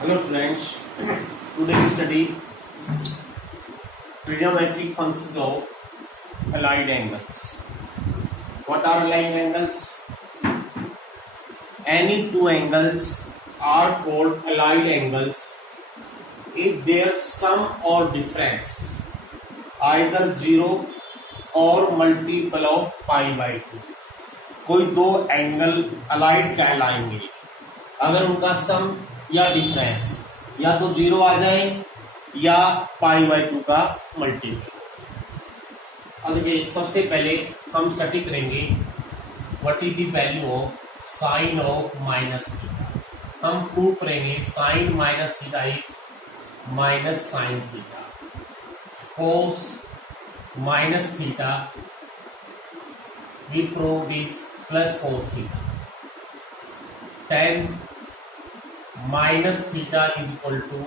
Hello students, today we study trigonometric functions of allied angles. What are allied angles? Any two angles are called allied angles if their sum or difference either 0 or multiple of pi by 2. कोई दो angle allied कहलाएंगे अगर उनका सम या difference या तो 0 आ जाए या पाई बाई 2 का मल्टीपल। अब देखिए सबसे पहले हम स्टडी करेंगे what is the value of sine of minus theta. हम प्रूव करेंगे sine minus theta is minus sine theta, cos minus theta we prove is plus cos theta, tan minus theta is equal to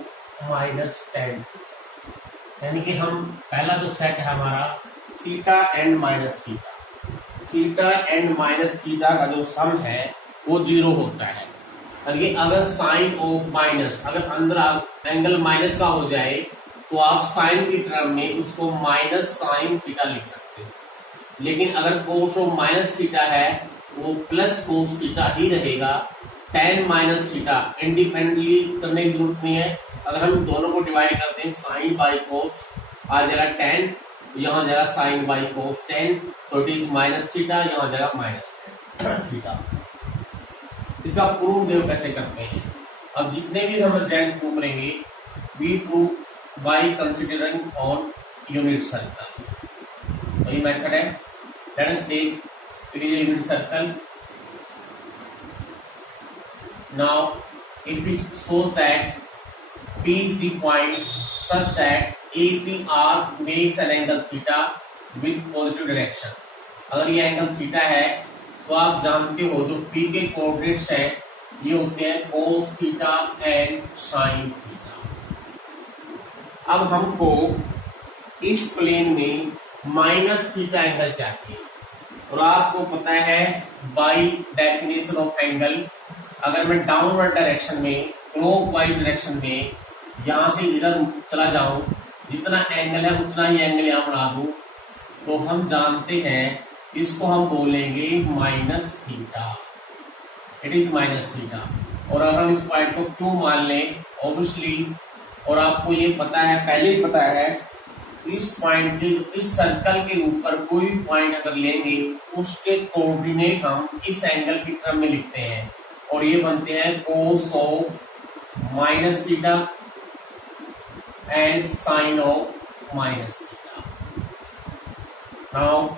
minus tan. यानी कि हम पहला जो set है हमारा theta and minus theta, theta and minus theta का जो सम है वो 0 होता है। और ये अगर साइन ऑफ माइनस, अगर अंदर एंगल माइनस का हो जाए तो आप साइन की टर्म में उसको माइनस साइन थीटा लिख सकते हो, लेकिन अगर कोस ऑफ माइनस थीटा है वो प्लस कोस थीटा ही रहेगा। टेन माइनस थीटा इंडिपेंडेंटली करने की जरूरत नहीं है। अगर हम दोनों को डिवाइड करते हैं साइन बाई कोस आ जाएगा 10, यहाँ जाएगा साइन बाई कोस 10, तो इट इज माइनस थीटा, यहाँ जाएगा माइनस थीटा। इसका प्रूफ देखो कैसे करते हैं। अब जितने भी हम रिजल्ट प्रूव करेंगे we prove by considering on unit circle. तो ये मेथड है। Let us take it is a unit circle. Now, if we suppose that P is the point such that APR makes an angle theta with positive direction. अगर ये angle theta है तो आप जानते हो जो P के कोऑर्डिनेट्स हैं ये होते हैं cos theta and sin theta. अब हमको इस प्लेन में माइनस थीटा एंगल चाहिए और आपको पता है बाई डेफिनेशन ऑफ एंगल, अगर मैं डाउनवर्ड डायरेक्शन में क्लॉकवाइज डायरेक्शन में यहां से इधर चला जाऊं, जितना एंगल है उतना ही एंगल यहां बना दूं, तो हम जानते हैं इसको हम बोलेंगे minus theta. It is minus theta. और अगर हम इस पॉइंट को क्यों मान लें ऑब्वियसली, और आपको ये पता है, पहले ही पता है, इस पॉइंट के इस सर्कल के ऊपर कोई पॉइंट अगर लेंगे उसके कोऑर्डिनेट हम इस एंगल की टर्म में लिखते हैं और ये बनते हैं cos of minus theta and sine of minus theta. Now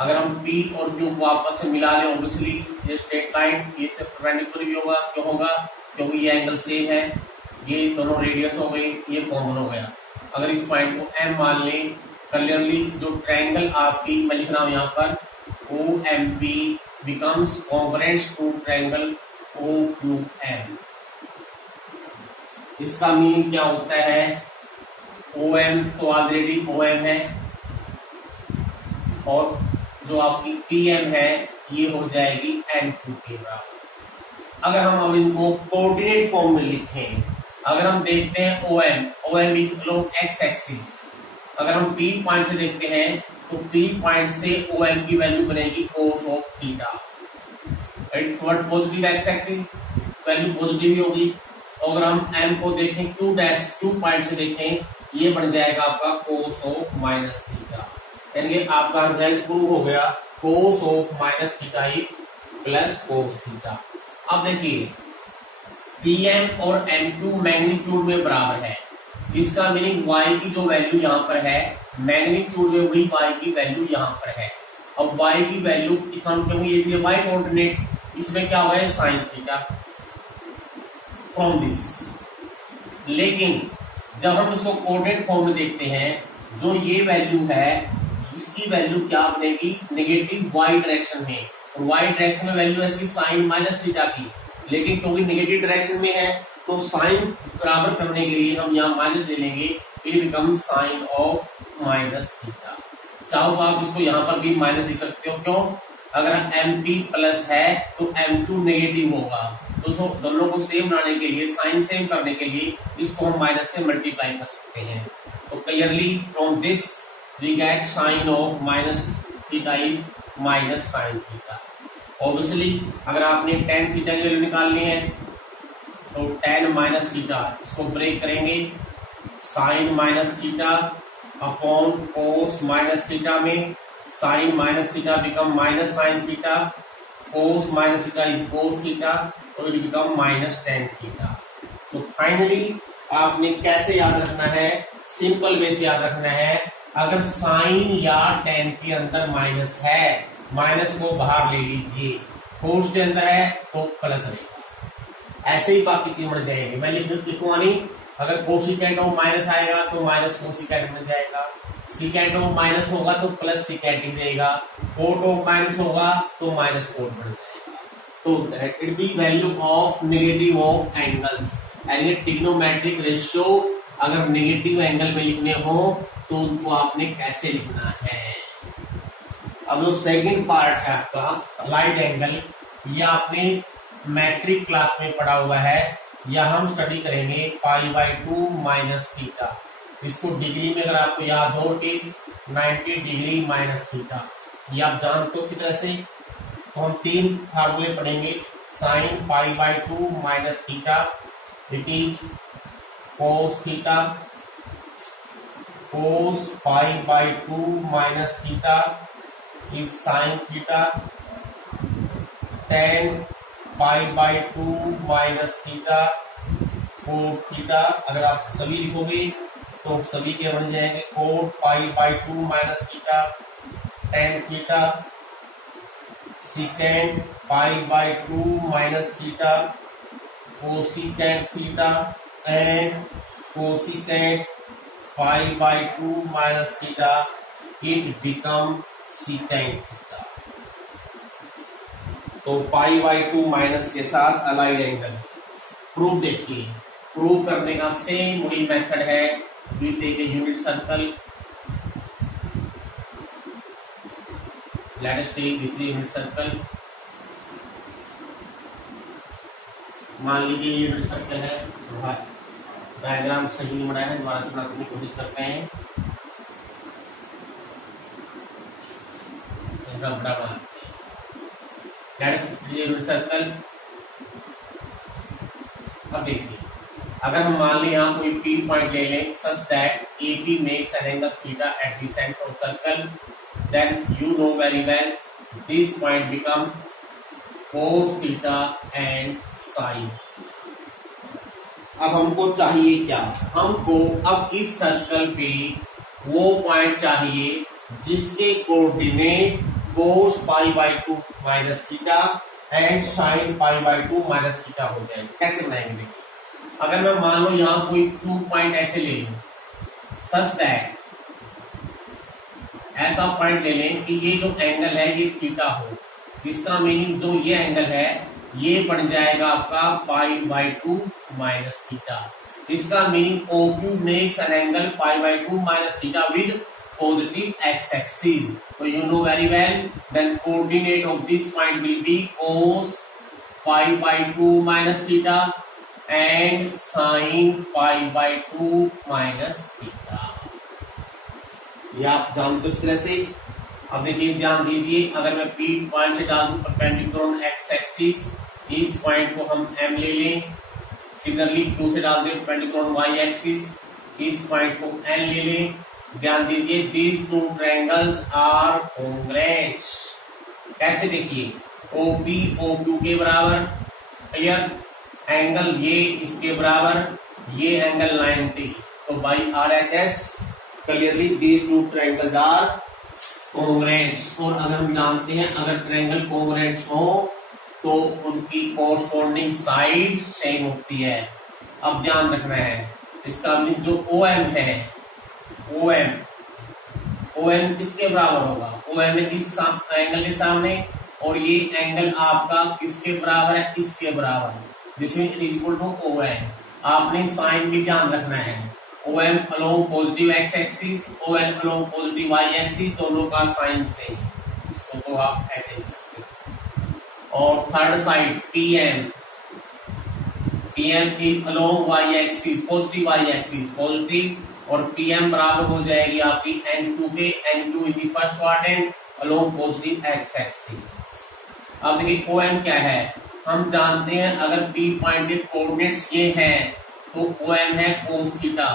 अगर हम P और Q को आपस से मिला लें ऑब्वियसली ये स्ट्रेट लाइन ये से परपेंडिकुलर भी होगा। क्यों होगा? क्योंकि ये एंगल सेम है, ये दोनों रेडियस हो गई, ये कॉमन हो गया। अगर इस पॉइंट को M मान लें, क्लियरली जो ट्रायंगल आपकी मैं लिख रहा हूं यहाँ पर OMP becomes congruent to triangle OQM। इसका मीनिंग क्या होता है? OM तो ऑलरेडी OM है और जो आपकी PM है ये हो जाएगी M2 के बराबर। अगर हम अब इनको कोऑर्डिनेट फॉर्म में लिखें, अगर हम देखते हैं OM is along x axis, अगर हम P पॉइंट से देखते हैं तो P पॉइंट से OM की वैल्यू बनेगी cos of theta. Toward positive x axis value positive ही होगी। और अगर हम M को देखें Q पॉइंट से देखें ये बन जाएगा आपका कोस ऑफ माइनस थीटा। यानी कि आपका रिजल्ट प्रूव हो गया कोस of minus theta is plus cos theta. अब देखिए PM और MQ मैग्नीट्यूड में बराबर है, इसका मीनिंग Y की जो वैल्यू यहाँ पर है मैग्नीट्यूड में वही Y की वैल्यू यहाँ पर है। अब Y की वैल्यू हम क्योंकि ये Y कोऑर्डिनेट, इसमें क्या हुआ है साइन थीटा फ्रॉम दिस। लेकिन जब हम इसको कोऑर्डिनेट फॉर्म में देखते हैं जो ये वैल्यू है इसकी वैल्यू क्या बनेगी नेगेटिव Y डायरेक्शन में, और Y डायरेक्शन में वैल्यू है इसकी साइन माइनस थीटा की, लेकिन क्योंकि नेगेटिव डायरेक्शन में है तो साइन बराबर करने के लिए हम यहाँ माइनस ले लेंगे, it become sign of minus theta. चाहो तो आप इसको यहाँ पर भी माइनस लिख सकते हो। क्यों? अगर MP प्लस है तो M2 नेगेटिव होगा, दोनों को सेम बनाने के लिए, साइन सेम करने के लिए इसको हम माइनस से मल्टीप्लाई कर सकते हैं। तो clearly from this we get sine of minus theta is minus sine theta. Obviously अगर आपने टेन थीटा की वैल्यू निकालनी है तो टेन माइनस थीटा, इसको ब्रेक करेंगे, sine minus theta upon cos minus theta में sine minus theta become minus sine theta, cos minus theta is cos theta, तो it become minus tan theta. तो finally आपने कैसे याद रखना है, सिंपल वे से याद रखना है। अगर साइन या टेन के अंदर माइनस है, माइनस को बाहर ले लीजिए, कोस के अंदर है तो प्लस रहेगा, ऐसे ही बाकी तीन बन जाएंगे। मैं लिखूंगा नहीं, अगर कोसिकेंट ऑफ माइनस आएगा तो माइनस कोसिकेंट बन जाएगा, सिकेंट ऑफ माइनस होगा तो प्लस सिकेंट ही रहेगा, कोट ऑफ माइनस होगा तो माइनस कोट बन जाएगा। तो that is the value of negative of angles. यानी ट्रिग्नोमेट्रिक रेशियो अगर नेगेटिव एंगल में लिखने हो तो उनको आपने कैसे लिखना है। अब जो सेकंड पार्ट है आपका अलाइड एंगल, ये आपने मैट्रिक क्लास में पढ़ा हुआ है, या हम स्टडी करेंगे π/2 माइनस थीटा। इसको डिग्री में अगर आपको याद हो इज 90 डिग्री माइनस थीटा, ये आप जानते हो अच्छी तरह से। तो हम तीन फार्मूले पढ़ेंगे, sine π/2 minus theta it is cos theta, cos π/2 minus theta is sine theta, tan π/2 minus theta cot theta. अगर आप सभी लिखोगे तो सभी के बन जाएंगे cot π/2 minus theta, tan theta, secant π/2 minus theta, cosecant theta and cosecant π/2 minus theta, it become secant theta. तो π/2 माइनस के साथ अलाइड एंगल प्रूफ देखिए। प्रूफ करने का सेम वही मेथड है, we take a unit circle, let us take this unit circle. मान लीजिए यूनिट सर्कल है, डायग्राम सही नहीं बनाया है, दोबारा से बनाने की कोशिश करते हैं। बड़ा बनाते हैं, लेट अस यूनिट सर्कल। अब देखिए, अगर हम मान लें यहाँ कोई P पॉइंट ले लें such that AP makes an angle theta at the centre of circle, then you know very well this point become cos theta and sine. अब हमको चाहिए क्या, हमको अब इस सर्कल पे वो पॉइंट चाहिए जिसके coordinate cos π/2 minus theta and sine π/2 minus theta हो जाएंगे। कैसे बनाएंगे देखिए, अगर मैं मान लो यहां कोई 2 पॉइंट ऐसे ले लूं सच दैट, ऐसा पॉइंट ले लें कि ये जो एंगल है ये थीटा हो, इसका मीनिंग जो ये एंगल है ये बन जाएगा आपका π/2 माइनस थीटा। इसका meaning OQ makes an angle π/2 minus theta with positive x axis. So you know very well, then coordinate of this point will be cos π/2 minus theta and sin π/2 minus theta। ये आप जानते हो इस तरह से। अब देखिए ध्यान दीजिए, अगर मैं P पॉइंट से डाल दूं परपेंडिकुलर x एक्सिस, इस पॉइंट को हम M ले लें, सिमिलरली Q से डाल दें परपेंडिकुलर y एक्सिस, इस पॉइंट को N ले लें। ध्यान दीजिए these two triangles are congruent. कैसे देखिए, OP OQ के बराबर, क्लियर, एंगल ये इसके बराबर, ये एंगल 90, तो by RHS clearly these two triangles are congruent. और अगर हम जानते हैं अगर ट्रायंगल कॉन्ग्रेंट हो तो उनकी कोरस्पॉन्डिंग साइड सेम होती है। अब ध्यान रखना है, इसका जो OM है, OM किसके बराबर होगा, OM है इस एंगल के सामने, और ये एंगल आपका किसके बराबर है, इसके बराबर, this is equal to OM। आपने साइन भी ध्यान रखना है, OM along positive x axis, OM along positive y axis, दोनों का साइन सेम, इसको तो आप ऐसे लिख सकते हो। और third side PM, PM is along y axis, positive y axis positive, और PM बराबर हो जाएगी आपकी NQ के, NQ is the first quadrant along positive x axis. अब देखिए OM क्या है, हम जानते हैं अगर P पॉइंट के कोऑर्डिनेट्स ये हैं तो OM है cos थीटा,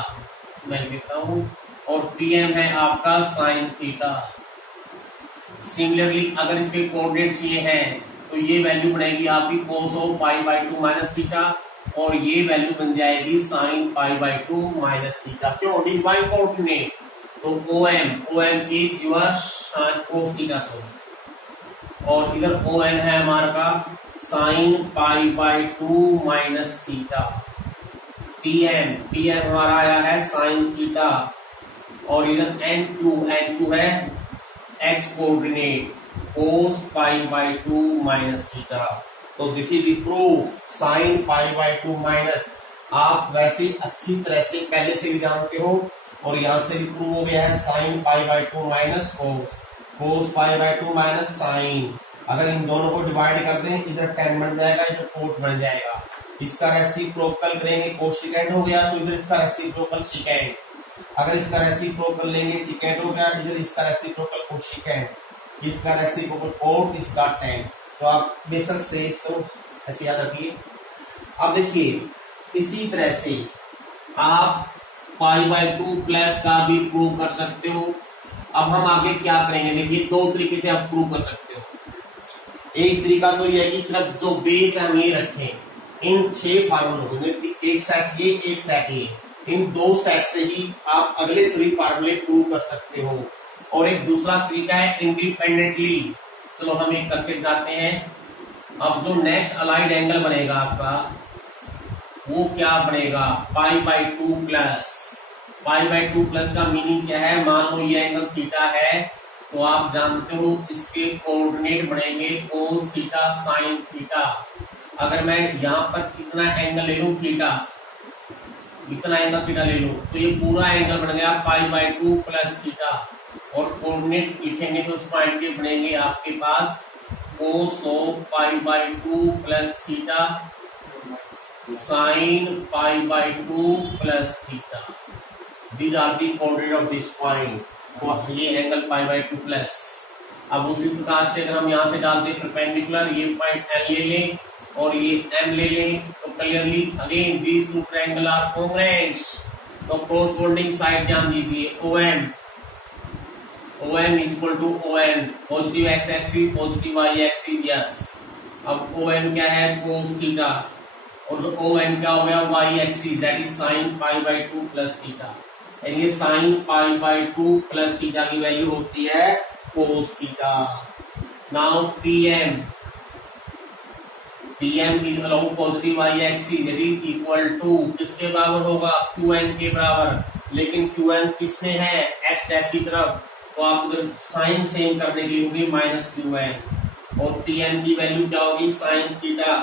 मैं लिखता हूं, और PM है आपका sin थीटा। सिमिलरली अगर इसके कोऑर्डिनेट्स ये हैं तो ये वैल्यू बनेगी आपकी cos of pi by 2 minus theta, और ये वैल्यू बन जाएगी sin pi by 2 minus theta. क्यों, डी वाई कोऑर्डिनेट, तो OM is your cos theta, sorry, और इधर ON है हमारा का sin pi by 2 minus theta. PM हमारा आया है sin थीटा, और इधर NQ है x coordinate cos pi by 2 minus theta. तो this is the proof sin pi by 2 minus, आप वैसे अच्छी तरह से पहले से भी जानते हो, और यहां से भी प्रूव हो गया है sin pi by 2 minus cos pi by 2 minus sin। अगर इन दोनों को डिवाइड कर दें, इधर 10 बन जाएगा, इधर 4 बन जाएगा, इसका रेसिप्रोकल करेंगे कोसेकेंड हो गया, तो इधर इसका रेसिप्रोकल सेकेंड, अगर इसका रेसिप्रोकल लेंगे सेकेंड हो गया, इधर इसका रेसिप्रोकल कोसेकेंड, इसका रेसिप्रोकल कोट, इसका tan। तो आप बेशक से तो ऐसे याद रखिए। अब देखिए इसी तरह से आप पाई बाई 2 प्लस का भी प्रूव कर सकते हो। अब हम आगे क्या करेंगे, देखिए दो तरीके से आप प्रूव कर सकते हो। एक तरीका तो यह है कि सिर्फ जो बेस हम ये रखें, इन 6 फार्मूलों में एक सेट ये एक सेट ये, इन 2 सेट से ही आप अगले सभी फार्मूले प्रूव कर सकते हो। और एक दूसरा तरीका है इंडिपेंडेंटली, चलो हम एक करके जाते हैं। अब जो नेक्स्ट अलाइड एंगल बनेगा आपका वो क्या बनेगा, पाई by 2 plus. Pi by 2 plus का मीनिंग क्या है, मान लो ये एंगल थीटा है, तो आप जानते हो इसके कोऑर्डिनेट बनेंगे cos थीटा sin थीटा। अगर मैं यहाँ पर इतना एंगल ले लूं थीटा, इतना एंगल थीटा ले लूं, तो ये पूरा एंगल बन गया पाई बाई 2 प्लस थीटा, और कोऑर्डिनेट लिखेंगे तो उस पॉइंट के बनेंगे आपके पास cos of pi by 2 plus theta sin pi by 2 plus theta. These are the coordinate of this point, तो ये एंगल पाई बाई 2 प्लस। अब उसी प्रकार से अगर हम यहाँ से डाल दें परपेंडिकुलर, ये पॉइंट L ले लें और ये M ले लें, तो clearly again these two triangle are congruents. तो कोरस्पोंडिंग साइड ध्यान दीजिए, OM is equal to ON, positive x axis positive y axis, yes. अब OM क्या है, cos थीटा, और ON क्या हो गया, y axis, that is sin pi by 2 plus theta. ये sin pi by 2 plus theta की वैल्यू होती है cos theta. Now PM is along positive y axis, that is equal to किसके बराबर होगा, QN के बराबर, लेकिन QN किसमें है, x डैश की तरफ, तो आप उधर साइन सेम करने के लिए होगी माइनस QN, और PM की वैल्यू क्या होगी, sin थीटा,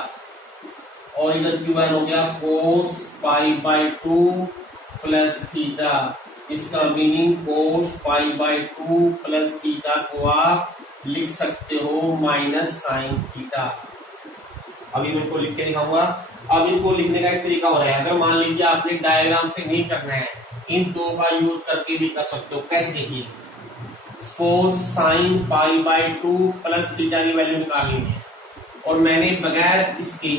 और इधर QN हो गया cos pi by 2 plus theta. इसका meaning cos pi by 2 plus theta को आप लिख सकते हो माइनस sin थीटा। अभी मैं इनको लिख के दिखाऊंगा। अब इनको लिखने का एक तरीका हो रहा है, अगर मान लीजिए आपने डायग्राम से नहीं करना है, इन दो का यूज करके भी कर सकते हो। कैसे, देखिए suppose sin pi by 2 plus theta की वैल्यू निकालनी है, और मैंने बगैर इसके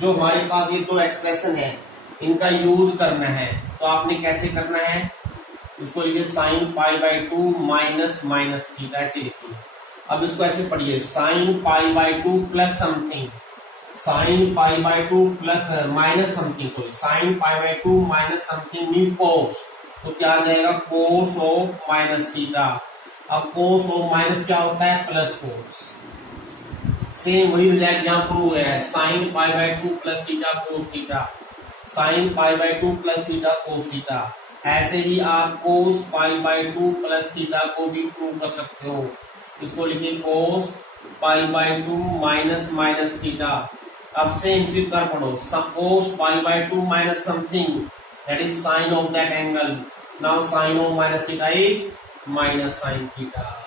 जो हमारे पास ये दो एक्सप्रेशन है इनका यूज करना है, तो आपने कैसे करना है, इसको लिखिए sin pi by 2 minus minus theta, ऐसे लिखिए। अब इसको ऐसे पढ़िए, sin pi by 2 plus something, sin pi by 2 plus minus something, sorry sin pi by 2 minus something mean cos, तो क्या आ जाएगा cos ऑफ माइनस थीटा। अब cos ऑफ माइनस क्या होता है, प्लस cos। सेम वही रिजल्ट यहाँ प्रूव हुआ है, sin pi by 2 plus theta cos theta, sin pi by 2 plus theta cos theta. ऐसे ही आप cos pi by 2 plus theta को भी प्रूव कर सकते हो। इसको लिखिए cos pi by 2 minus minus theta. अब सेम फिर कर पढ़ो, cos pi by 2 minus something, that is sine of that angle. Now sine of minus theta is minus sine theta.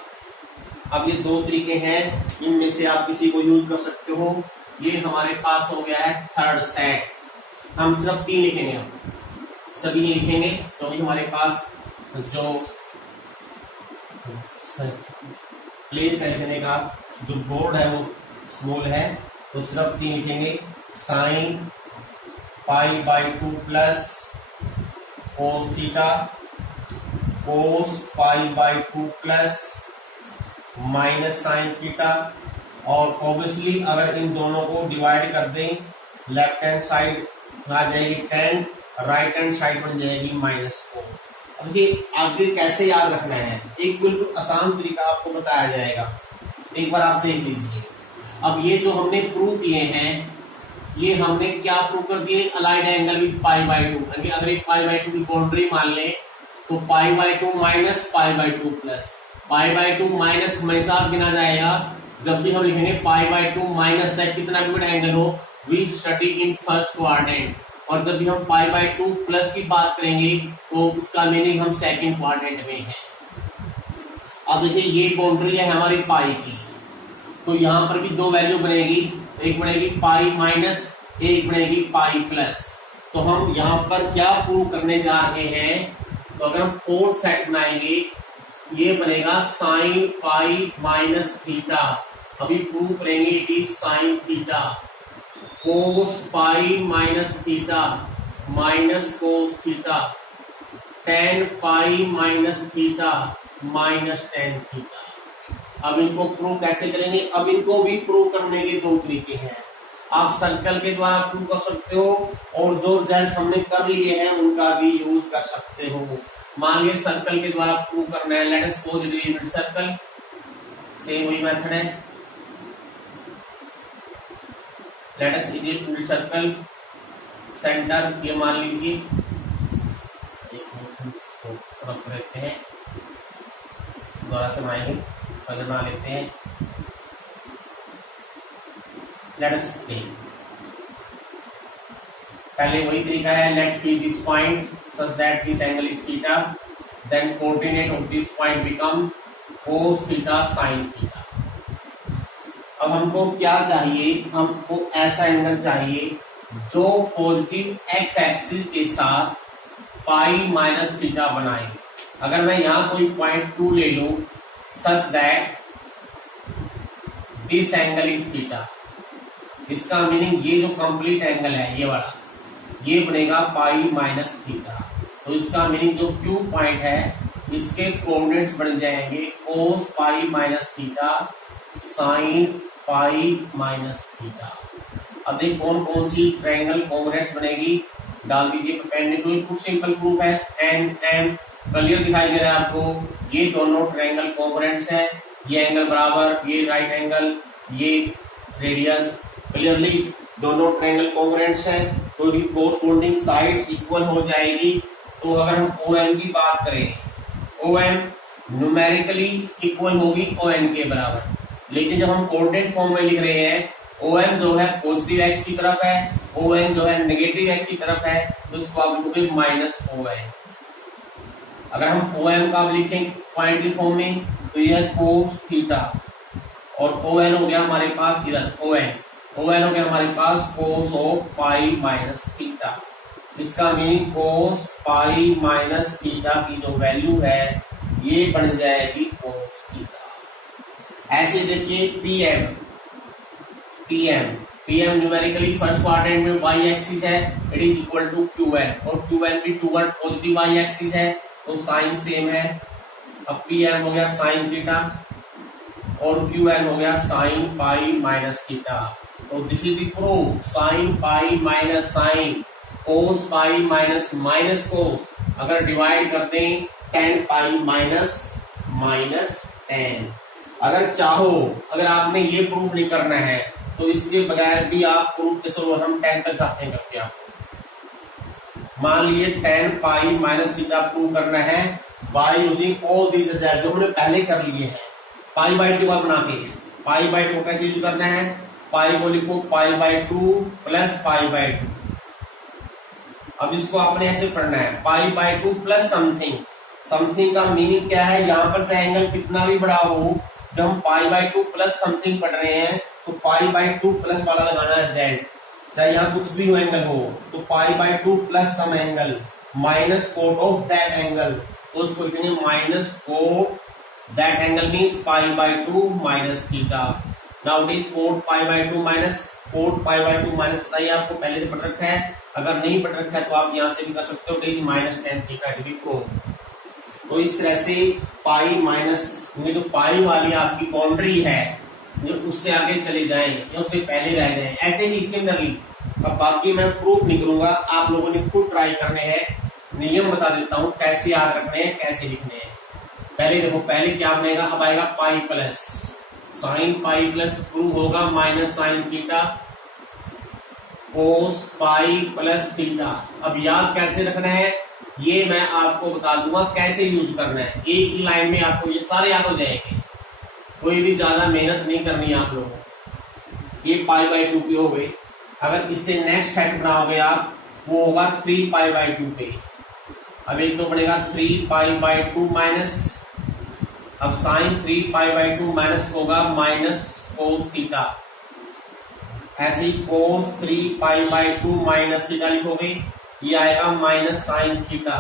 अब ये दो तरीके हैं, इनमें से आप किसी को यूज कर सकते हो। ये हमारे पास हो गया है थर्ड सेट। हम सिर्फ 3 लिखेंगे, हम सभी नहीं लिखेंगे क्योंकि हमारे पास जो प्लेस है लिखने का, जो बोर्ड है वो स्मॉल है, तो सिर्फ 3 लिखेंगे। Sine pi by 2 plus cos theta, cos pi by 2 plus minus sine theta. और ऑब्वियसली अगर इन दोनों को डिवाइड कर दें, लेफ्ट हैंड साइड आ जाएगी 10, राइट हैंड साइड बन जाएगी -4। अब देखिए आगे कैसे याद रखना है, एक बिल्कुल आसान तरीका आपको बताया जाएगा, एक बार आप देख लीजिए। अब ये जो हमने प्रूव किए हैं, ये हमने क्या प्रूव कर दिए, अलाइड एंगल विद π/2। अगर एक π/2 की बाउंड्री मान ले तो π/2 माइनस π/2 प्लस π/2 माइनस हमेशा गिना जाएगा जब भी हम लिखेंगे π/2 माइनस चाहे कितना भी बड़ा एंगल हो, we study in first quadrant. और जब भी हम π/2 प्लस की बात करेंगे तो उसका मीनिंग हम सेकंड क्वाड्रेंट में है। अब देखिए ये बाउंड्री है हमारी पाई की, तो यहां पर भी दो वैल्यू बनेगी, एक बनेगी पाई माइनस, एक बनेगी पाई प्लस। तो हम यहां पर क्या प्रूव करने जा रहे हैं, तो अगर हम फोर्थ सेट बनाएंगे ये बनेगा साइन पाई माइनस थीटा। अभी प्रूव करेंगे it is sine theta, cos pi minus theta minus cos theta, ten pi minus theta minus tan theta. अब इनको प्रूव कैसे करेंगे, अब इनको भी प्रूव करने के दो तरीके हैं। आप सर्कल के द्वारा प्रूव कर सकते हो और जो रिजल्ट हमने कर लिए हैं उनका भी यूज कर सकते हो। मान लीजिए सर्कल के द्वारा प्रूव करना है, let us suppose it is unit circle, same वही मेथड है। Let us it is unit circle, centre ये मान लीजिए, रख लेते हैं, दोबारा से बनाएंगे, पहले बना लेते हैं। लेट अस टेक, पहले वही तरीका है, let be this point such that this angle is theta, then coordinate of this point become cos theta sin theta। अब हमको क्या चाहिए, हमको ऐसा एंगल चाहिए जो पॉजिटिव x एक्सिस के साथ पाई माइनस थीटा बनाए। अगर मैं यहां कोई पॉइंट 2 ले लूं such that this angle is theta, इसका मीनिंग ये जो कंप्लीट एंगल है ये वाला, ये बनेगा पाई माइनस थीटा। तो इसका मीनिंग जो क्यू पॉइंट है इसके कोऑर्डिनेट्स बन जाएंगे cos pi minus theta sine pi minus theta. अब देख कौन कौन सी ट्रायंगल कोऑर्डिनेट्स बनेगी, डाल दीजिए परपेंडिकुलर, कुछ सिंपल प्रूफ है, एन एम क्लियर दिखाई दे रहा है आपको। ये दोनों ट्रायंगल कोऑर्डिनेट्स हैं, ये एंगल बराबर, ये राइट एंगल, ये रेडियस, क्लियरली दोनों ट्रायंगल कोऑर्डिनेट्स हैं, तो ये कोरस्पोंडिंग साइड्स इक्वल हो जाएगी। तो अगर हम OM की बात करें, OM न्यूमेरिकली इक्वल होगी ON के बराबर, लेकिन जब हम कोऑर्डिनेट फॉर्म में लिख रहे हैं OM जो है पॉजिटिव x की तरफ है, ON जो है नेगेटिव x की तरफ है, तो इसको आप लिखोगे माइनस ON। अगर हम OM का लिखें पॉइंट की फॉर्म में तो यह है कोस थीटा, और ON हो गया हमारे पास इधर ON हो गया हमारे पास cos of pi minus theta. इसका meaning cos pi minus theta की जो वैल्यू है ये बन जाएगी कोस थीटा। ऐसे देखिए PM न्यूमेरिकली फर्स्ट क्वाड्रेंट में y एक्सिस है, it is equal to QN, और QN भी टूवर्ड पॉजिटिव y एक्सिस है, तो साइन सेम है। अब PM हो गया साइन थीटा और QN हो गया साइन पाई माइनस थीटा। तो this is the proof, sine pi minus sine, cos pi minus minus cos, अगर डिवाइड कर दें 10 पाई माइनस माइनस 10। अगर चाहो, अगर आपने ये प्रूफ नहीं करना है तो इसके बगैर भी आप प्रूफ के सो हम 10 तक जाते हैं करके आपको। मान लीजिए 10 पाई माइनस थीटा प्रूव करना है by using all these result जो हमने पहले कर लिए हैं, पाई बाई 2 का बना के। पाई बाई 2 कैसे यूज करना है, पाई को लिखो पाई बाई 2 प्लस पाई बाई 2। अब इसको आपने ऐसे पढ़ना है, पाई बाई 2 प्लस समथिंग। समथिंग का मीनिंग क्या है, यहाँ पर चाहे एंगल कितना भी बड़ा हो, जब हम पाई बाई 2 प्लस समथिंग पढ़ रहे हैं तो पाई बाई 2 प्लस वाला लगाना है z। चाहे यहाँ कुछ भी हो एंगल हो, तो pi by 2 plus some angle minus cot of that angle, तो उसको लिखेंगे minus cot that angle means pi by 2 minus theta. Now it is cot pi by 2 minus cot pi by 2 minus, बताइए आपको पहले से पढ़ रखा है, अगर नहीं पढ़ रखा है तो आप यहाँ से भी कर सकते हो, it is minus tan theta degree cot. तो इस तरह से पाई माइनस में जो पाई वाली आपकी बाउंड्री है जो उससे आगे चले जाएं या उससे पहले रह जाएं, ऐसे ही सिमिलरली। अब बाकी मैं प्रूफ नहीं करूंगा, आप लोगों ने खुद ट्राई करने हैं, नियम बता देता हूं कैसे याद रखने हैं, कैसे लिखने हैं। पहले देखो, पहले क्या बनेगा, अब आएगा pi plus sine pi plus prove होगा minus sine theta cos pi plus theta. अब याद कैसे रखना है ये मैं आपको बता दूंगा कैसे यूज करना है, एक लाइन में आपको ये सारे याद हो जाएंगे, कोई भी ज्यादा मेहनत नहीं करनी है आप लोगों को। ये पाई बाय 2 पे हो गई, अगर इससे नेक्स्ट सेट बनाओगे आप, वो होगा 3 पाई बाय 2 पे। अब एक तो बनेगा 3 पाई बाय 2 माइनस, अब साइन 3 पाई बाय 2 माइनस होगा माइनस कोस थीटा, ऐसे ही कोस 3 पाई बाय 2 माइनस थीटा लिखोगे, ये आएगा माइनस साइन थीटा।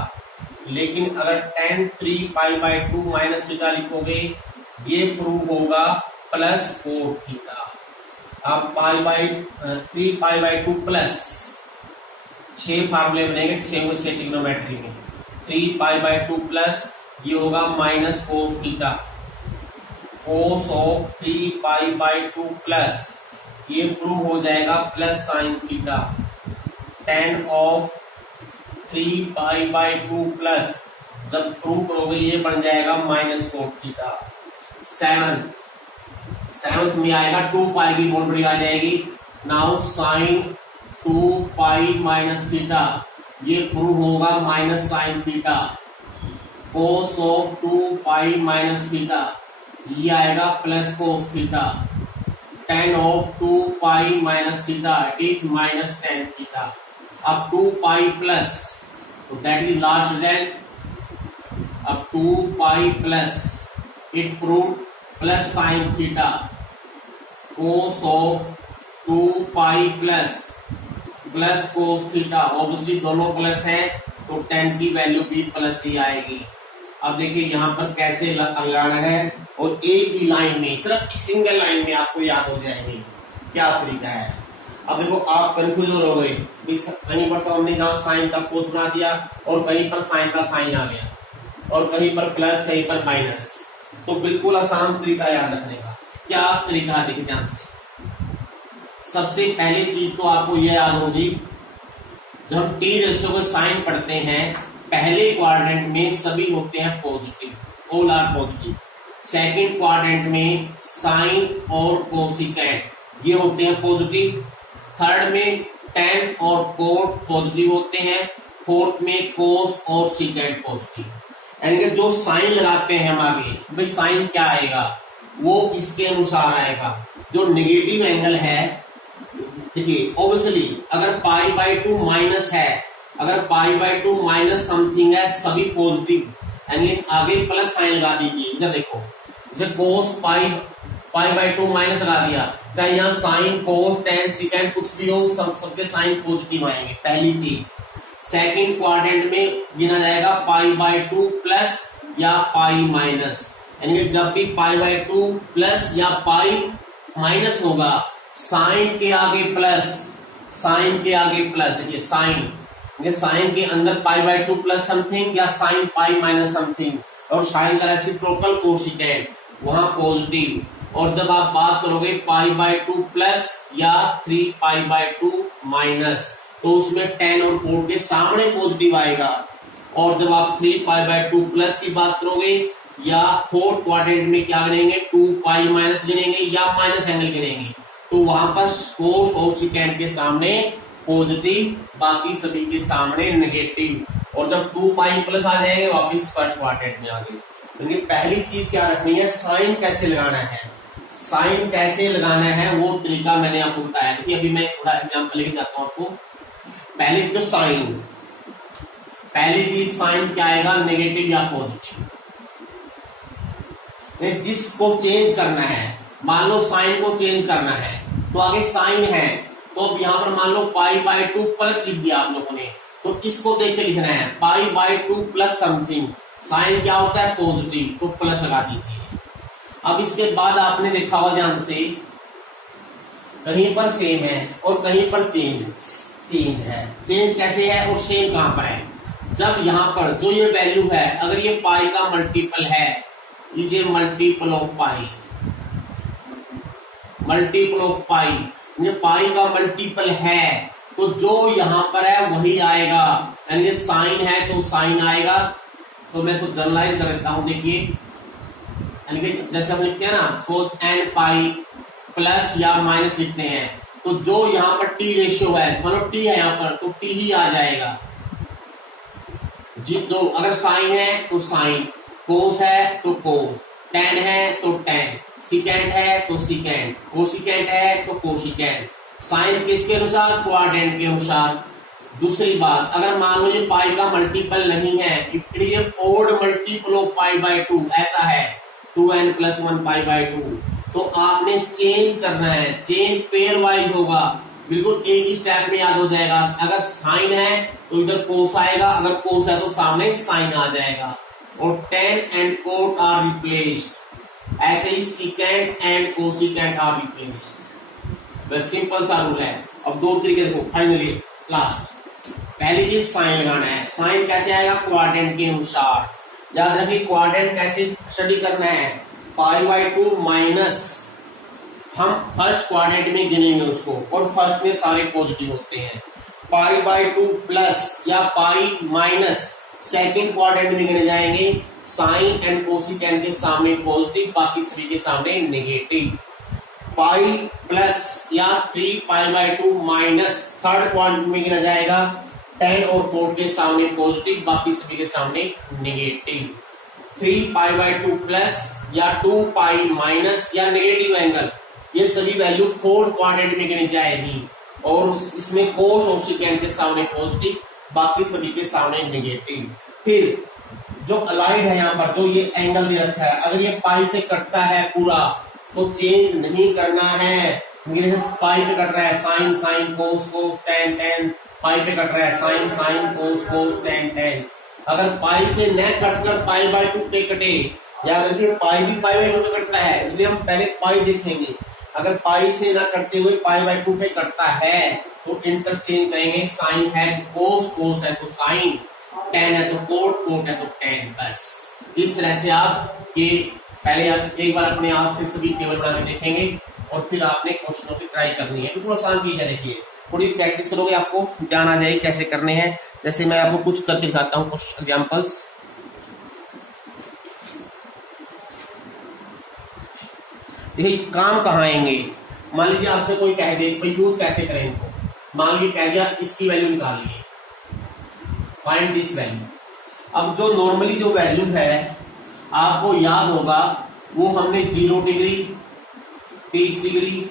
लेकिन अगर tan 3 pi by 2 minus theta लिखोगे, ये प्रूव होगा प्लस कोट थीटा। अब pi by 3 pi by 2 plus 6 फार्मूले बनेंगे, 6 को 6 ट्रिग्नोमेट्री में, 3 पाई बाय 2 प्लस ये होगा minus cos theta, cos of 3 pi by 2 plus ये प्रूव हो जाएगा plus sign theta, tan of 3 pi by 2 plus जब प्रूव करोगे ये बन जाएगा माइनस कोट थीटा। सेवंथ में आएगा 2 पाई की बाउंड्री आ जाएगी। नाउ साइन 2 पाई माइनस थीटा ये प्रूव होगा minus sine theta, cos of 2 pi minus theta ये आएगा plus cos theta, tan of 2 pi minus theta it is minus tan theta. अब 2 pi plus, तो दैट इज लास्ट रिजल्ट। अब 2 pi plus it prove plus sign theta, cos of 2 pi plus plus cos theta, obviously दोनों plus है तो tan की value भी plus ही आएगी। अब देखिए यहाँ पर कैसे लगाना है, और एक ही लाइन में, सिर्फ सिंगल लाइन में आपको याद हो जाएंगे क्या तरीका है। अब देखो आप कंफ्यूज हो गए, कहीं पर तो हमने जहाँ साइन का कोस बना दिया और कहीं पर साइन का साइन आ गया, और कहीं पर प्लस कहीं पर माइनस, तो बिल्कुल आसान तरीका याद रखने का। क्या तरीका है देखिए ध्यान से। सबसे पहली चीज तो आपको यह याद होगी, जब हम टी रेशियो का साइन पढ़ते हैं, पहले क्वाड्रेंट में सभी होते हैं positive, all are positive. Second quadrant में साइन और कोसिकेंट ये होते हैं पॉजिटिव। थर्ड में tan और कोट पॉजिटिव होते हैं। फोर्थ में कोस और सिकेंट पॉजिटिव। यानी कि जो साइन लगाते हैं हम आगे, भाई साइन क्या आएगा वो इसके अनुसार आएगा। जो नेगेटिव एंगल है, देखिए ऑब्वियसली अगर पाई बाय 2 माइनस है, अगर पाई बाय 2 माइनस समथिंग है, सभी पॉजिटिव, यानी आगे प्लस साइन लगा दीजिए। इधर देखो, जैसे कोस पाई बाय 2 माइनस लगा दिया, चाहे यहाँ साइन कोस tan सिकेंट कुछ भी हो, सबके साइन पॉजिटिव आएंगे, पहली चीज। सेकंड क्वाड्रेंट में गिना जाएगा पाई बाय 2 प्लस या पाई माइनस, यानी कि जब भी पाई बाय 2 प्लस या पाई माइनस होगा, साइन के आगे प्लस, साइन के आगे प्लस, देखिए साइन, साइन के अंदर पाई बाय 2 प्लस समथिंग या साइन पाई माइनस समथिंग, और साइन का रेसिप्रोकल कोसिकेंट वहां पॉजिटिव। और जब आप बात करोगे पाई बाय 2 प्लस या 3 पाई बाय 2 माइनस, तो उसमें tan और कोट के सामने पॉजिटिव आएगा। और जब आप 3 पाई बाय 2 प्लस की बात करोगे या फोर्थ क्वाड्रेंट में क्या गिनेंगे, 2 पाई माइनस गिनेंगे या माइनस एंगल गिनेंगे, तो वहां पर कोस और सिकेंट के सामने पॉजिटिव, बाकी सभी के सामने नेगेटिव। और जब 2 पाई प्लस आ जाएंगे वापिस फर्स्ट क्वाड्रेंट में आ गए। तो पहली चीज क्या रखनी है, साइन कैसे लगाना है। साइन कैसे लगाना है वो तरीका मैंने आपको बताया। देखिए अभी मैं थोड़ा एग्जांपल लेके जाता हूं आपको। पहले तो साइन, पहली चीज साइन क्या आएगा, नेगेटिव या पॉजिटिव। जिसको चेंज करना है, मान लो साइन को चेंज करना है, तो आगे साइन है, तो अब यहाँ पर मान लो π/2 प्लस लिख दिया आप लोगों ने, तो इसको देख के लिखना है π/2 प्लस समथिंग, साइन क्या होता है पॉजिटिव, तो प्लस लगा दीजिए। अब इसके बाद आपने देखा होगा ध्यान से, कहीं पर सेम है और कहीं पर चेंज है। चेंज कैसे है और सेम कहां पर है? जब यहाँ पर जो ये वैल्यू है, अगर ये पाई का मल्टीपल है, ये multiple of pi, multiple of pi, ये पाई का मल्टीपल है, तो जो यहां पर है वही आएगा, यानी ये साइन है तो साइन आएगा। तो मैं इसको जनरलाइज कर देता हूं, देखिए यानी कि जैसे हम लिखते हैं ना, सपोज n पाई प्लस या माइनस लिखते हैं, तो जो यहाँ पर टी रेशियो है, मतलब टी है यहाँ पर, तो टी ही आ जाएगा जी। तो अगर साइन है तो साइन, कोस है तो कोस, टेन है तो टेन, सिकेंड है तो सिकेंड, कोसिकेंड है तो कोसिकेंड। साइन किसके अनुसार? क्वाड्रेंट के अनुसार। दूसरी बात, अगर मान लो ये पाई का मल्टीपल नहीं है, it is odd multiple of π/2, ऐसा है 2n + 1 π/2, तो आपने चेंज करना है, चेंज पेयर वाइज होगा, बिल्कुल एक ही स्टेप में याद हो जाएगा। अगर साइन है तो इधर कोस आएगा, अगर कोस है तो सामने साइन आ जाएगा, और tan and cot are replaced, ऐसे ही secant and cosecant are replaced. बस सिंपल सा रूल है। अब दो तरीके देखो, फाइनली लास्ट, पहली चीज साइन लगाना है। साइन कैसे आएगा? क्वाड्रेंट के अनुसार। याद रखिए क्वाड्रेंट कैसे स्टडी करना है, π/2 माइनस, हम फर्स्ट क्वाड्रेंट में गिनेंगे उसको, और फर्स्ट में सारे पॉजिटिव होते हैं। π/2 प्लस या पाई माइनस सेकेंड क्वाड्रेंट में गिने जाएंगे, साइन एंड कोसिकेंड के सामने पॉजिटिव, बाकी सभी के सामने नेगेटिव। पाई प्लस या 3π/2 माइनस थर्ड क्वाड्रेंट में गिना जाएगा, टेन और कोट के सामने पॉजिटिव, बाकी सभी के सामने नेगेटिव। 3π/2 प्लस या 2π माइनस या नेगेटिव एंगल, ये सभी वैल्यू फोर्थ क्वाड्रेंट में गिनी जाएगी, और इसमें कोस और सिकेंड के सामने पॉजिटिव, बाकी सभी के सामने नेगेटिव। फिर जो अलाइड है यहाँ पर, जो ये एंगल दे रखा है, अगर ये पाई से कटता है पूरा तो चेंज नहीं करना है। पाई पे कट रहा है, sine sine cos cos tan tan, pi पे कट रहा है, sine sine cos cos tan tan. अगर पाई से न कटकर π/2 पे कटे, याद रखिए पाई भी π/2 पे कटता है, इसलिए हम पहले पाई देखेंगे। अगर पाई से ना कटते हुए π/2 पे कटता है तो इंटरचेंज करेंगे, साइन है कोस, कोस है तो साइन, टेन है तो कोट, कोट है तो टेन। बस इस तरह से आप ये पहले आप एक बार अपने आप से सभी टेबल बना के देखेंगे, और फिर आपने क्वेश्चनों की ट्राई करनी है। बिल्कुल आसान चीज है, देखिए थोड़ी प्रैक्टिस करोगे आपको ध्यान आ जाएगी कैसे करने हैं। जैसे मैं आपको कुछ करके दिखाता हूँ, कुछ एग्जाम्पल्स। देखिए काम कहाँ आएंगे, मान लीजिए आपसे कोई कह दे भाई यूज कैसे करें इनको, मान लीजिए कह दिया इसकी वैल्यू निकालिए, फाइंड दिस वैल्यू। अब जो नॉर्मली जो वैल्यू है आपको याद होगा, वो हमने 0 degree, 30 degree,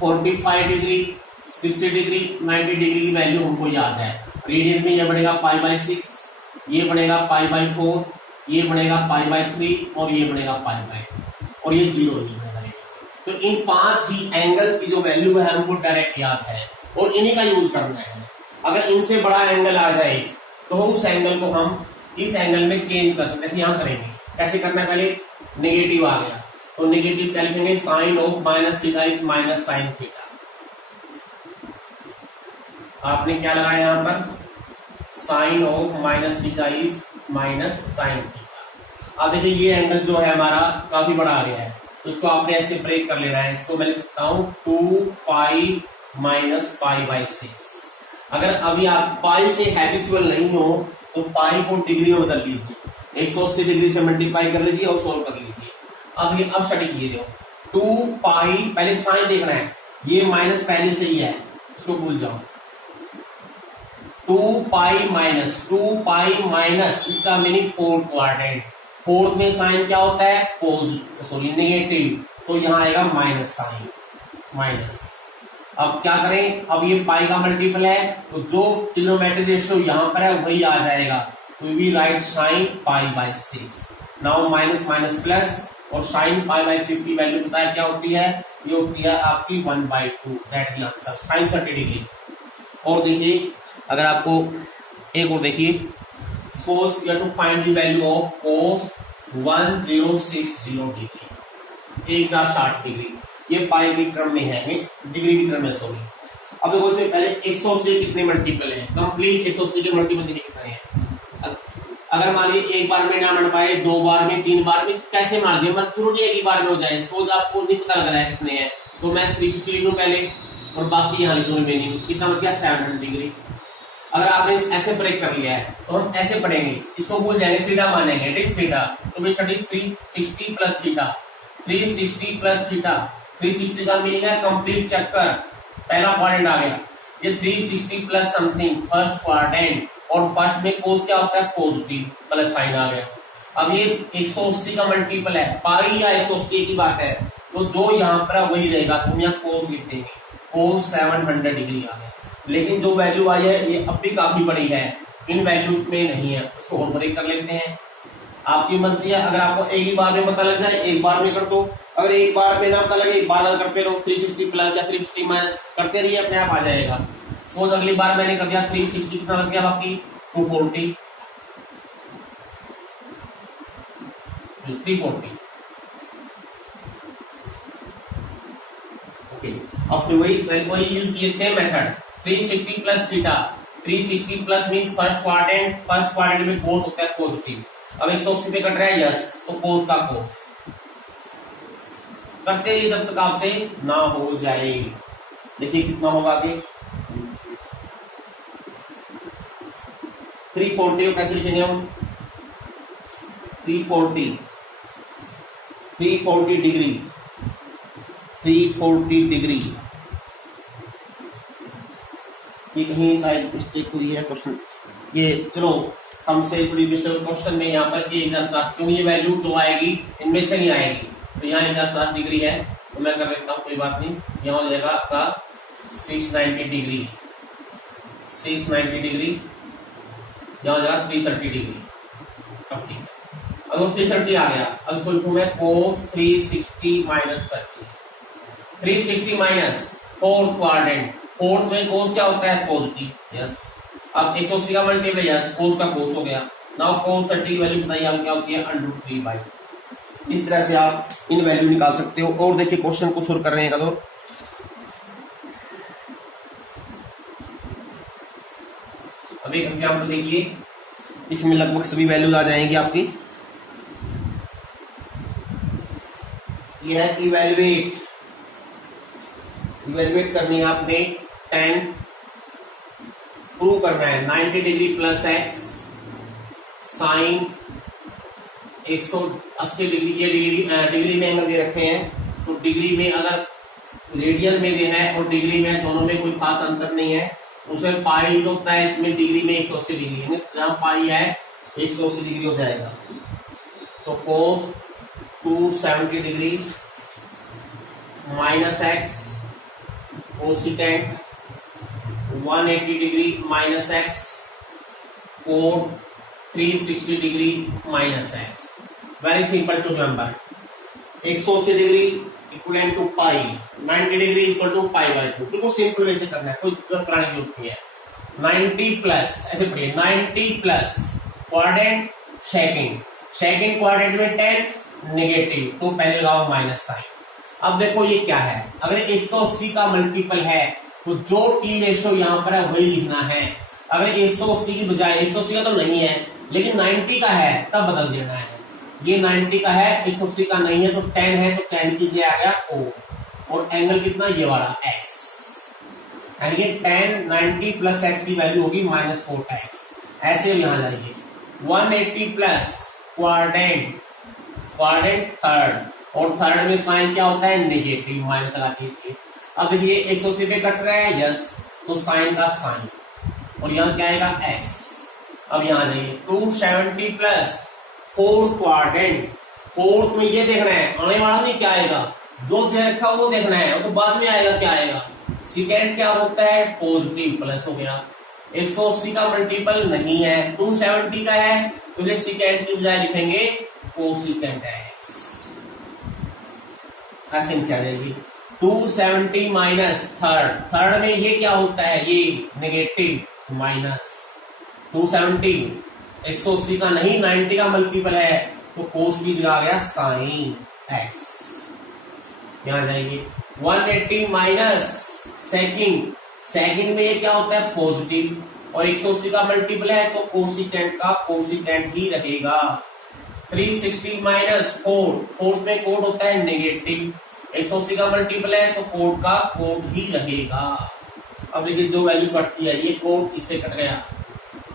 45 degree, 60 degree, 90 degree की वैल्यू हमको याद है। रेडियन में ये बढ़ेगा π/6, ये बढ़ेगा π/4, ये बढ़ेगा π/3, और ये बढ़ेगा π/2, और ये 0 ही बढ़ेगा। तो इन 5 ही एंगल्स की जो वैल्यू है हमको डायरेक्ट याद है, और इन्हीं का यूज करना है। अगर इनसे बड़ा एंगल आ जाए तो उस एंगल को हम इस एंगल में चेंज कर सकते, जैसे यहां करेंगे। कैसे करना है? पहले नेगेटिव आ गया तो नेगेटिव क्या लिखेंगे, sine of minus theta is minus sine theta. आपने क्या लगाया यहां पर, sine of minus theta is minus sine theta. अब देखिए ये एंगल जो है हमारा काफी बड़ा आ गया है, तो इसको आपने ऐसे ब्रेक कर लेना है। इसको मैं लिख सकता हूं 2π माइनस π/6। अगर अभी आप पाई से हैबिचुअल नहीं हो तो पाई को डिग्री में बदल लीजिए, 180 डिग्री से मल्टीप्लाई कर लीजिए और सोल्व कर लीजिए। अब ये अब स्टडी कीजिए, 2π, पहले साइन देखना है, ये माइनस पहले से ही है, इसको भूल जाओ। 2π माइनस इसका मीनिंग फोर्थ क्वाड्रेंट, फोर्थ में साइन क्या होता है, सॉरी नेगेटिव, तो यहां आएगा माइनस साइन, माइनस। अब क्या करें, अब ये पाई का मल्टीपल है तो जो ट्रिग्नोमेट्रिक रेशियो यहां पर है वही आ जाएगा, तो we write sine π/6। Now minus minus plus, और साइन π/6 की वैल्यू पता है क्या होती है, ये होती है आपकी 1/2, that the answer sine 30 degree. और देखिए अगर आपको एक और देखिए, suppose you have to find the value of cos 1060 degree, 1060 degree. ये पाई की टर्म में है, डिग्री की टर्म में, सॉरी। अब देखो इससे पहले 180 कितने मल्टीपल है, कंप्लीट 180 के मल्टीपल देखिए कितने हैं। अगर मान लीजिए एक बार में ना बन पाए, 2 बार में, 3 बार में, कैसे मान लीजिए मत जरूरी एक ही बार में हो जाए। सपोज आपको नहीं पता लग रहा है कितने हैं, तो मैं 360 लिख लूं पहले और बाकी यहाँ लिख दूं रिमेनिंग, कितना बन गया 700 डिग्री। अगर आपने ऐसे ब्रेक कर लिया है तो हम ऐसे पढ़ेंगे, इसको भूल जाएंगे, थीटा मानेंगे, ठीक थीटा, तो भाई 360 प्लस थीटा, 360 प्लस थीटा, 360 का मीनिंग है कंप्लीट चक्कर, पहला क्वाड्रेंट आ गया। ये 360 प्लस समथिंग फर्स्ट क्वाड्रेंट, और फर्स्ट में कोस क्या होता है पॉजिटिव, प्लस साइन आ गया। अब ये 180 का मल्टीपल है, पाई या 180 की बात है, तो जो यहाँ पर वही रहेगा, तो हम यहाँ कोस लिख देंगे, कोस 700 डिग्री आ गया। लेकिन जो वैल्यू आई है ये अब भी काफी बड़ी है, इन वैल्यूज में नहीं है, उसको और ब्रेक कर लेते हैं। आपकी मर्जी है, अगर आपको एक ही बार में पता लग जाए एक बार में कर दो, अगर एक बार में ना पता लगे एक बार करते रहो, 360 प्लस या 360 माइनस करते रहिए, अपने आप आ जाएगा। सपोज अगली बार मैंने कर दिया 360, कितना बच गया बाकी 240, 340। ओके, अब फिर वही यूज किए, same method, 360 plus theta, 360 plus means first quadrant में कोस होता है पॉजिटिव। अब 180 पे कट रहा है यस, तो कोस का कोस करते रहिए जब तक आपसे ना हो जाए। देखिए कितना होगा आगे, 340 को कैसे लिखेंगे हम, 340 डिग्री, 340 डिग्री। ये कहीं शायद मिस्टेक हुई है क्वेश्चन, ये चलो हमसे थोड़ी मिस्टेक क्वेश्चन में यहाँ पर 1050, क्योंकि ये वैल्यू जो आएगी इनमें से नहीं आएगी, तो यहाँ 1050 डिग्री है, तो मैं कर देता हूँ, कोई बात नहीं। यहाँ हो जाएगा आपका 690 डिग्री, 690 डिग्री, यहाँ हो जाएगा 330 डिग्री। अब ठीक है, अब वो 330 आ गया, अब इसको लिखूं मैं कोस 360 minus 30, 360 minus fourth quadrant, fourth में कोस क्या होता है पॉजिटिव, यस। अब 180 का मल्टीपल, यस, कोस का कोस हो गया। नाउ कोस 30 की वैल्यू बताइए आप क्या होती है, √3/। इस तरह से आप इन वैल्यू निकाल सकते हो। और देखिए क्वेश्चन को सोल्व कर रहे हैं तो अब एक एग्जाम्पल देखिए, इसमें लगभग सभी वैल्यूज आ जाएंगी आपकी। यह है इवेल्युएट करनी है आपने, 10 प्रूव करना है 90 degree plus x sine 180 degree, ये डिग्री में एंगल दे रखे हैं, तो डिग्री में अगर रेडियन में दे है और डिग्री में, दोनों में कोई खास अंतर नहीं है। उसमें पाई जो होता है इसमें डिग्री में 180 डिग्री, जहां पाई है 180 डिग्री हो जाएगा, तो cos 270 degree minus x cosecant 180 degree minus x cot 360 degree minus x. Very simple to remember, 180 degree equal to pi, 90 degree equal to पाई/2। बिल्कुल सिंपल वे से करना है, कोई कराने की जरूरत नहीं है। 90 प्लस, ऐसे पढ़िए, 90 प्लस क्वाड्रेंट सेकंड क्वाड्रेंट में 10 नेगेटिव, तो पहले लगाओ माइनस साइन। अब देखो ये क्या है, अगर 180 का मल्टीपल है तो जो टी रेशो यहाँ पर है वही लिखना है। अगर 180 की बजाय, 180 का तो नहीं है लेकिन 90 का है, तब बदल देना है। ये 90 का है, 180 का नहीं है, तो 10 है तो 10 की जगह आ गया O, और एंगल कितना, ये वाला x, यानी ये 10 90 प्लस x की वैल्यू होगी -4x। ऐसे यहाँ जाइए, 180 प्लस क्वाड्रेंट थर्ड, और थर्ड में साइन क्या होता है नेगेटिव, माइनस लगा के इसके। अब देखिए 180 पे कट रहा है, यस, तो साइन का साइन, और यहाँ क्या आएगा x। अब यहाँ जाइए 270 प्लस फोर्थ क्वाड्रेंट, फोर्थ में ये देखना है, आने वाला नहीं क्या आएगा, जो दे रखा वो देखना है, वो तो बाद में आएगा क्या आएगा। सेकेंड क्या होता है पॉजिटिव, प्लस हो गया। 180 का मल्टीपल नहीं है, 270 का है, तो ये सेकेंड की बजाय लिखेंगे कोसिकेंट x, ऐसे क्या जाएगी। 270 माइनस थर्ड में ये क्या होता है, ये नेगेटिव माइनस 270 180 का नहीं 90 का मल्टीपल है, तो कोस की जगह आ गया साइन एक्स। यहां जाइए 180 माइनस सेकंड में ये क्या होता है पॉजिटिव, और 180 का मल्टीपल है तो कोसिकेंट का कोसिकेंट ही रहेगा। 360 माइनस फोर्थ में कोड होता है नेगेटिव, 180 का मल्टीपल है तो कोड का कोड ही रहेगा। अब देखिए जो वैल्यू कटती है, ये कोड इससे कट गया,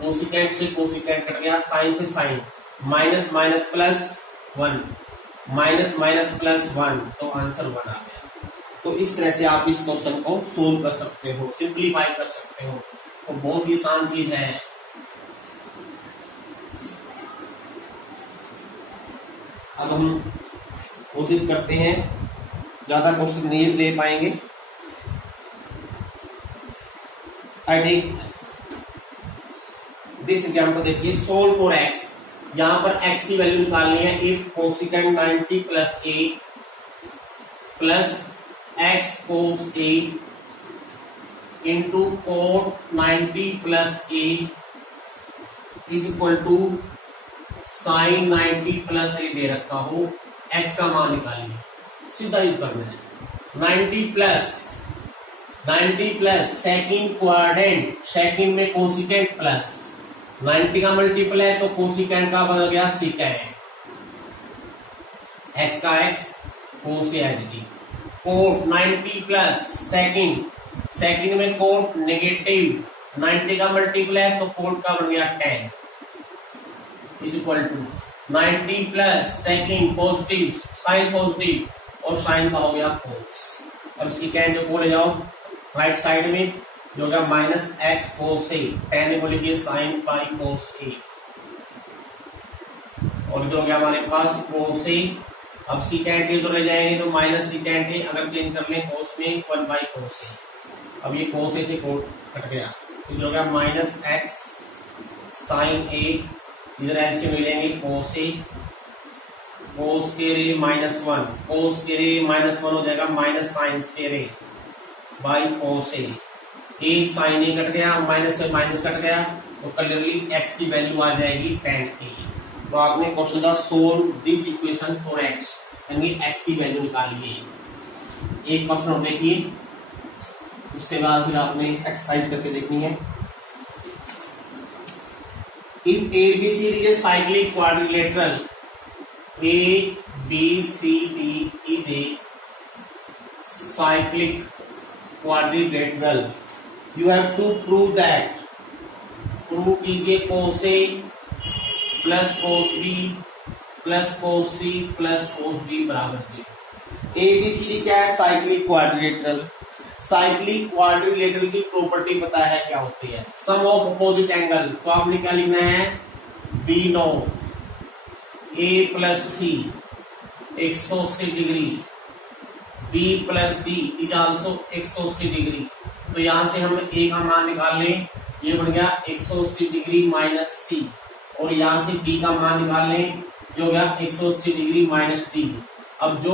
कोसिकेंट से कोसिकेंट कट गया, साइन से sine, minus minus plus 1, minus minus plus 1, तो आंसर 1 आ गया। तो इस तरह से आप इस क्वेश्चन को सोल्व कर सकते हो, सिंप्लीफाई कर सकते हो, तो बहुत ही आसान चीज है। अब हम कोशिश करते हैं, ज्यादा क्वेश्चन नहीं दे पाएंगे। आई टेक दिस एग्जाम्पल, देखिए सोल्व फॉर एक्स, यहां पर x की वैल्यू निकालनी है। If cosecant 90 plus a plus x cos a into cot 90 plus a is equal to sine 90 plus a दे रखा हो, x का मान निकालिए, सीधा यूज करना है। 90 प्लस सेकंड क्वाड्रेंट, सेकंड में कोसिकेंट प्लस 90 का मल्टीपल है तो कोसिकेंट का बदल गया सिकेंट, x का x कोस एच कोट 90 प्लस सेकंड में कोट नेगेटिव 90 का मल्टीपल है तो कोट का बन गया 10 is equal to 90 plus second positive sine positive और साइन का हो गया कोस। अब सिकेंड को ले जाओ राइट साइड में, जो होगा माइनस एक्स कोस ए, 10 को लिखिए साइन पाई कोस ए, और जो हो गया हमारे पास कोस ए। अब सिकेंड ए तो ले जाएंगे तो माइनस सिकेंड ए, अगर चेंज कर लें कोस में 1 बाई कोस ए। अब ये कोस ए से कोट कट गया, तो जो हो गया माइनस एक्स साइन ए, इधर एलसीएम मिलेंगे कोस ए, कोस के रे -1, कोस के रे -1 हो जाएगा माइनस साइन के रे बाई कोस ए। एक साइन ए कट गया, माइनस से माइनस कट गया, तो क्लियरली x की वैल्यू आ जाएगी tan a। तो आपने क्वेश्चन था solve this equation for x, यानी x की वैल्यू निकालिए। एक क्वेश्चन और देखिए, उसके बाद फिर आपने एक्सरसाइज करके देखनी है। If ABCD is a cyclic quadrilateral, ABCD is a cyclic quadrilateral, you have to prove that, prove कीजिए cos A plus cos B plus cos C plus cos D बराबर 0। ABCD क्या है, साइक्लिक क्वाड्रिलेटरल। साइक्लिक क्वाड्रिलेटरल की property पता है क्या होती है, सम ऑफ अपोजिट एंगल, तो आपने क्या लिखना है, B know A plus C 180 degree, B plus D is also 180 degree. तो यहां से हम A का मान निकाल लें, ये बन गया 180 डिग्री माइनस C, और यहां से B का मान निकाल लें, जो गया 180 डिग्री माइनस D। अब जो